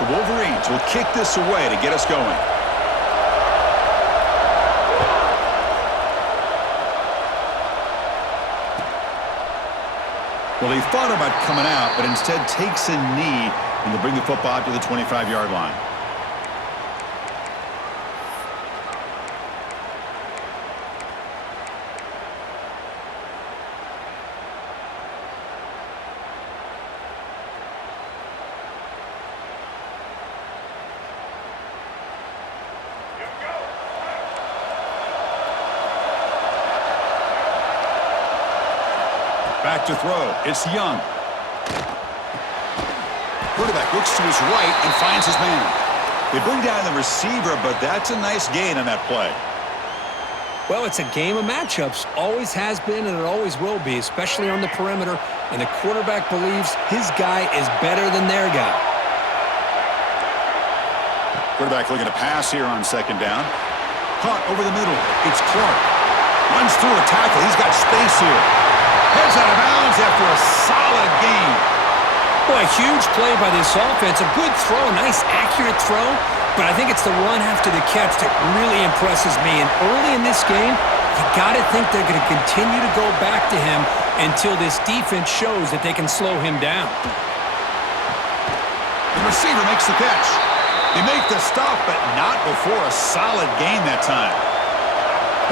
The Wolverines will kick this away to get us going. Well, he thought about coming out, but instead takes a knee and to bring the football to the 25-yard line. Back to throw. It's Young. Quarterback looks to his right and finds his man. They bring down the receiver, but that's a nice gain on that play. Well, it's a game of matchups. Always has been, and it always will be, especially on the perimeter. And the quarterback believes his guy is better than their guy. Quarterback looking to pass here on second down. Caught over the middle. It's Clark. Runs through a tackle. He's got space here. Heads out of bounds after a solid gain. Boy, a huge play by this offense. A good throw, a nice accurate throw. But I think it's the run after the catch that really impresses me. And early in this game, you got to think they're going to continue to go back to him until this defense shows that they can slow him down. The receiver makes the catch. They make the stop, but not before a solid gain that time.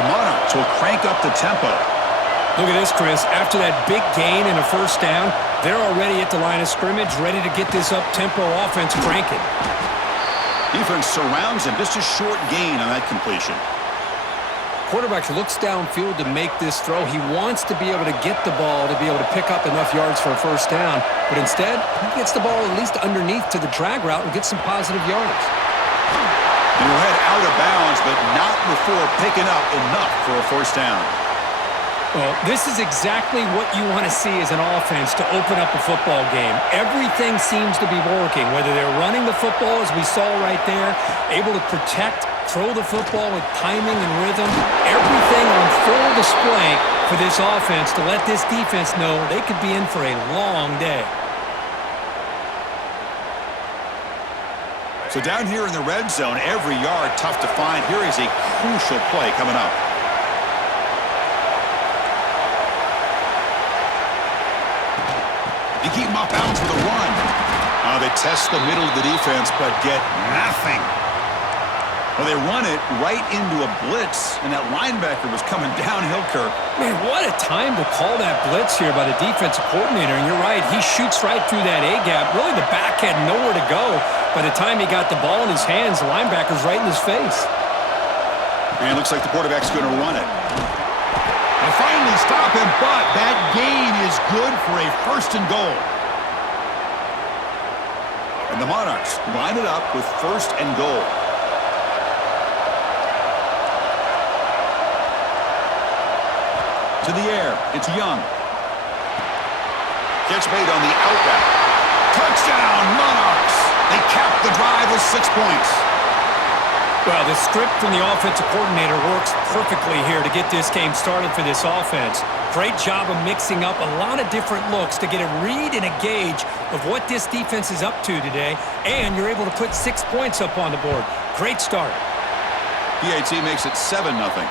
The Monarchs will crank up the tempo. Look at this, Chris. After that big gain and a first down, they're already at the line of scrimmage, ready to get this up-tempo offense cranking. Defense surrounds him. Just a short gain on that completion. Quarterback looks downfield to make this throw. He wants to be able to get the ball to be able to pick up enough yards for a first down. But instead, he gets the ball at least underneath to the drag route and gets some positive yards. And he'll head out of bounds, but not before picking up enough for a first down. Well, this is exactly what you want to see as an offense to open up a football game. Everything seems to be working, whether they're running the football, as we saw right there, able to protect, throw the football with timing and rhythm. Everything on full display for this offense to let this defense know they could be in for a long day. So down here in the red zone, every yard tough to find. Here is a crucial play coming up. You keep them off bounds with a run. They test the middle of the defense, but get nothing. Well, they run it right into a blitz, and that linebacker was coming downhill, Kirk. Man, what a time to call that blitz here by the defensive coordinator. And you're right, he shoots right through that A-gap. Really, the back had nowhere to go. By the time he got the ball in his hands, the linebacker's right in his face. And it looks like the quarterback's going to run it. They finally stop him, but that gain is good for a first and goal. And the Monarchs line it up with first and goal. To the air, it's Young. Catch made on the out route. Touchdown, Monarchs! They cap the drive with 6 points. Well, the script from the offensive coordinator works perfectly here to get this game started for this offense. Great job of mixing up a lot of different looks to get a read and a gauge of what this defense is up to today, and you're able to put 6 points up on the board. Great start. PAT makes it 7-0.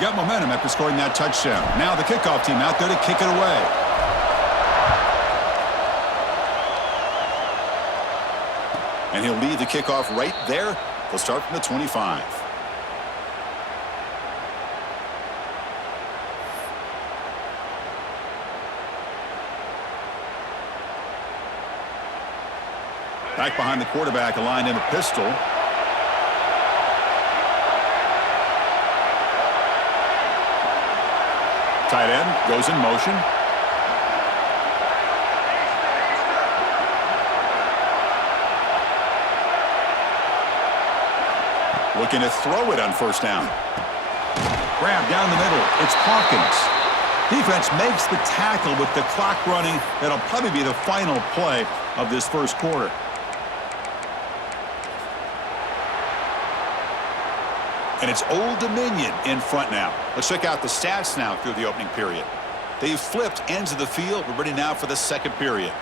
Got momentum after scoring that touchdown. Now the kickoff team out there to kick it away. And he'll lead the kickoff right there. They'll start from the 25. Back behind the quarterback, aligned in a pistol. Tight end goes in motion. Looking to throw it on first down. Grab down the middle. It's Hawkins. Defense makes the tackle with the clock running. That'll probably be the final play of this first quarter. And it's Old Dominion in front now. Let's check out the stats now through the opening period. They've flipped ends of the field. We're ready now for the second period.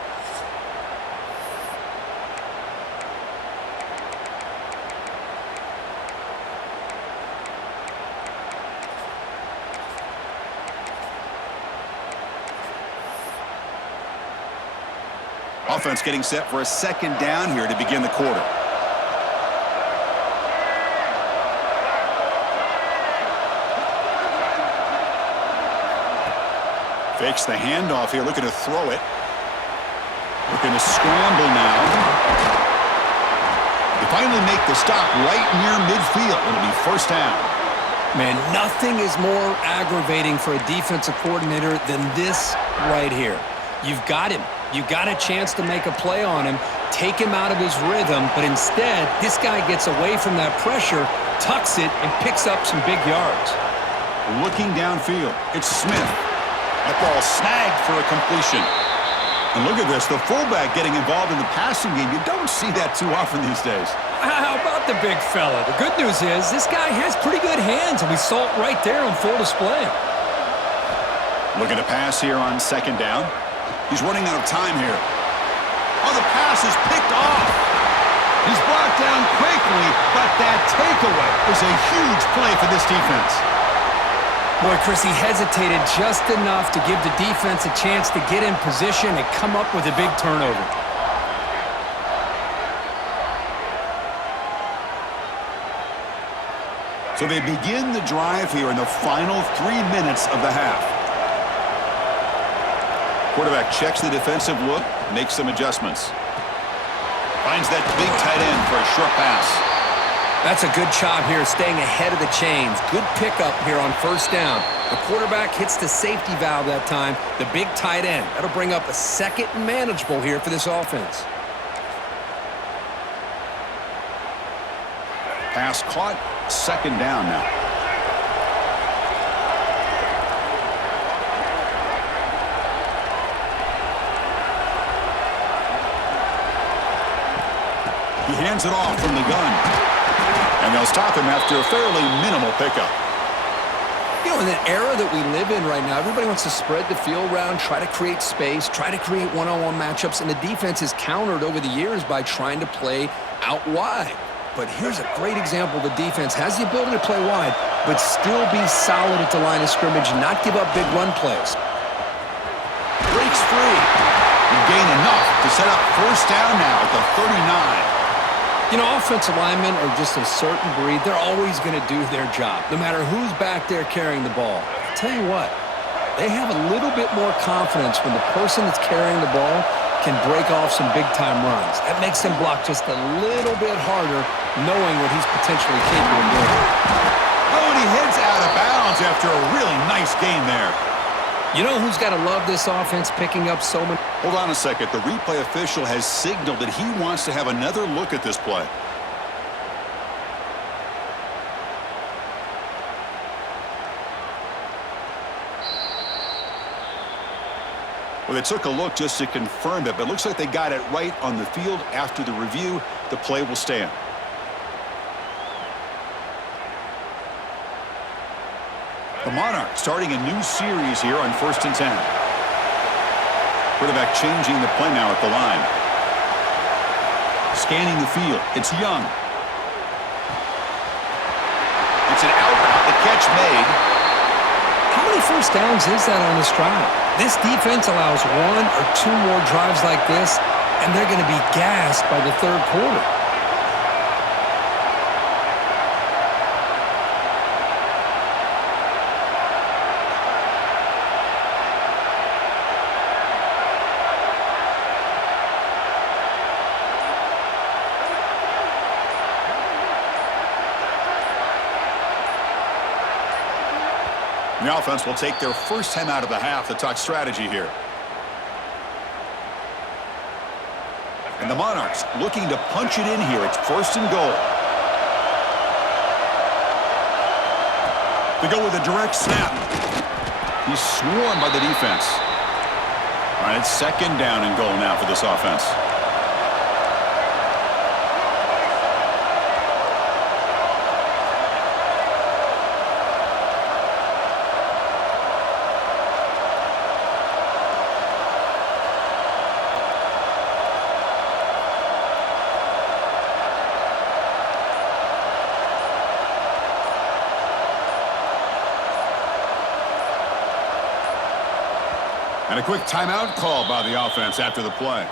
Offense getting set for a second down here to begin the quarter. Fakes the handoff here, looking to throw it. Looking to scramble now. They finally make the stop right near midfield. It'll be first down. Man, nothing is more aggravating for a defensive coordinator than this right here. You've got him. You've got a chance to make a play on him, take him out of his rhythm, but instead, this guy gets away from that pressure, tucks it, and picks up some big yards. Looking downfield, it's Smith. That ball snagged for a completion. And look at this, the fullback getting involved in the passing game. You don't see that too often these days. How about the big fella? The good news is this guy has pretty good hands, and we saw it right there on full display. Looking to pass here on second down. He's running out of time here. Oh, the pass is picked off. He's brought down quickly, but that takeaway is a huge play for this defense. Boy, Chris, he hesitated just enough to give the defense a chance to get in position and come up with a big turnover. So they begin the drive here in the final 3 minutes of the half. Quarterback checks the defensive look, makes some adjustments. Finds that big tight end for a short pass. That's a good job here staying ahead of the chains. Good pickup here on first down. The quarterback hits the safety valve that time, the big tight end. That'll bring up a second and manageable here for this offense. Pass caught, second down now. He hands it off from the gun. And they'll stop him after a fairly minimal pickup. You know, in the era that we live in right now, everybody wants to spread the field around, try to create space, try to create one-on-one matchups, and the defense is countered over the years by trying to play out wide. But here's a great example. The defense has the ability to play wide, but still be solid at the line of scrimmage, not give up big run plays. Breaks free. And gain enough to set up first down now at the 39. You know, offensive linemen are just a certain breed. They're always going to do their job, no matter who's back there carrying the ball. I'll tell you what, they have a little bit more confidence when the person that's carrying the ball can break off some big-time runs. That makes them block just a little bit harder, knowing what he's potentially capable of doing. Oh, and he heads out of bounds after a really nice gain there. You know who's got to love this offense picking up so many? Hold on a second. The replay official has signaled that he wants to have another look at this play. Well, they took a look just to confirm it, but it looks like they got it right on the field. After the review, the play will stand. The Monarchs starting a new series here on 1st and 10. Quarterback changing the play now at the line. Scanning the field. It's Young. It's an out route. The catch made. How many first downs is that on this drive? This defense allows 1 or 2 more drives like this, and they're going to be gassed by the third quarter. The offense will take their first time out of the half to talk strategy here. And the Monarchs looking to punch it in here. It's 1st and goal. They go with a direct snap. He's swarmed by the defense. All right, it's 2nd down and goal now for this offense. And a quick timeout call by the offense after the play.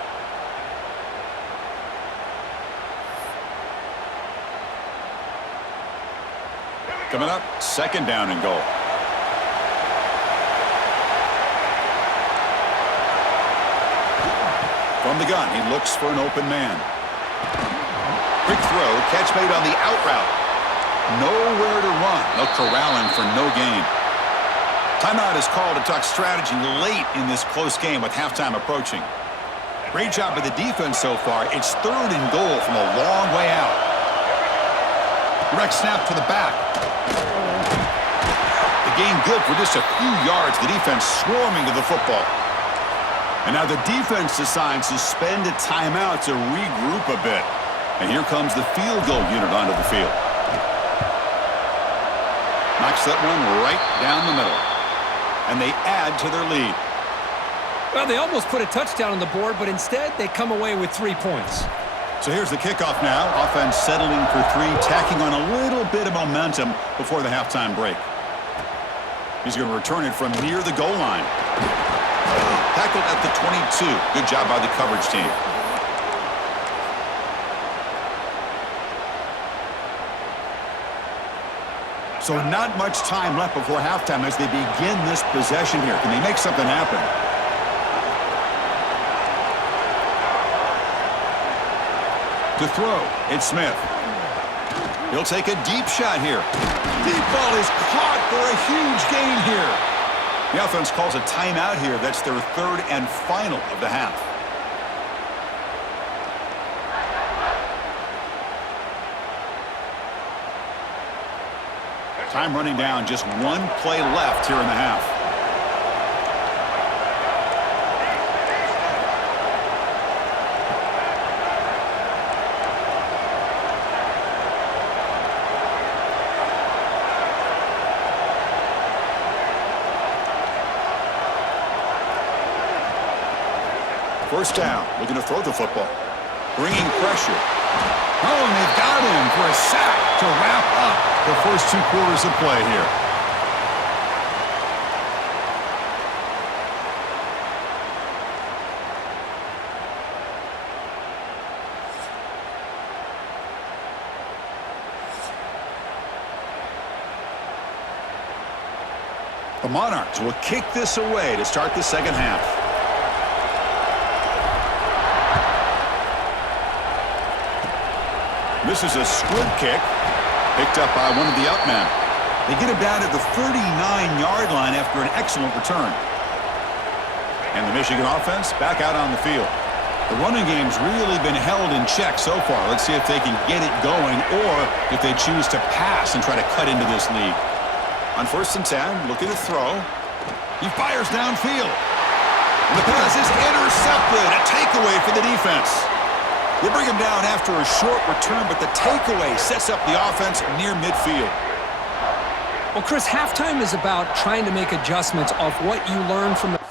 Coming up, second down and goal. From the gun, he looks for an open man. Quick throw, catch made on the out route. Nowhere to run. They'll corral him for no gain. Timeout is called to talk strategy late in this close game with halftime approaching. Great job by the defense so far. It's third and goal from a long way out. Direct snap to the back. The gain good for just a few yards. The defense swarming to the football. And now the defense decides to spend a timeout to regroup a bit. And here comes the field goal unit onto the field. Knocks that one right down the middle. And they add to their lead. Well, they almost put a touchdown on the board, but instead they come away with 3 points. So here's the kickoff now. Offense settling for 3, tacking on a little bit of momentum before the halftime break. He's going to return it from near the goal line. Tackled at the 22. Good job by the coverage team. So not much time left before halftime as they begin this possession here. Can they make something happen? To throw, it's Smith. He'll take a deep shot here. Deep ball is caught for a huge gain here. The offense calls a timeout here. That's their third and final of the half. Time running down, just one play left here in the half. First down, looking to throw the football. Bringing pressure. Oh, and they've got him for a sack to wrap up the first 2 quarters of play here. The Monarchs will kick this away to start the second half. This is a squib kick, picked up by one of the upmen. They get him down at the 39-yard line after an excellent return. And the Michigan offense back out on the field. The running game's really been held in check so far. Let's see if they can get it going or if they choose to pass and try to cut into this lead. On 1st and 10, looking to throw. He fires downfield. And the pass is intercepted. A takeaway for the defense. They bring him down after a short return, but the takeaway sets up the offense near midfield. Well, Chris, halftime is about trying to make adjustments off what you learned from the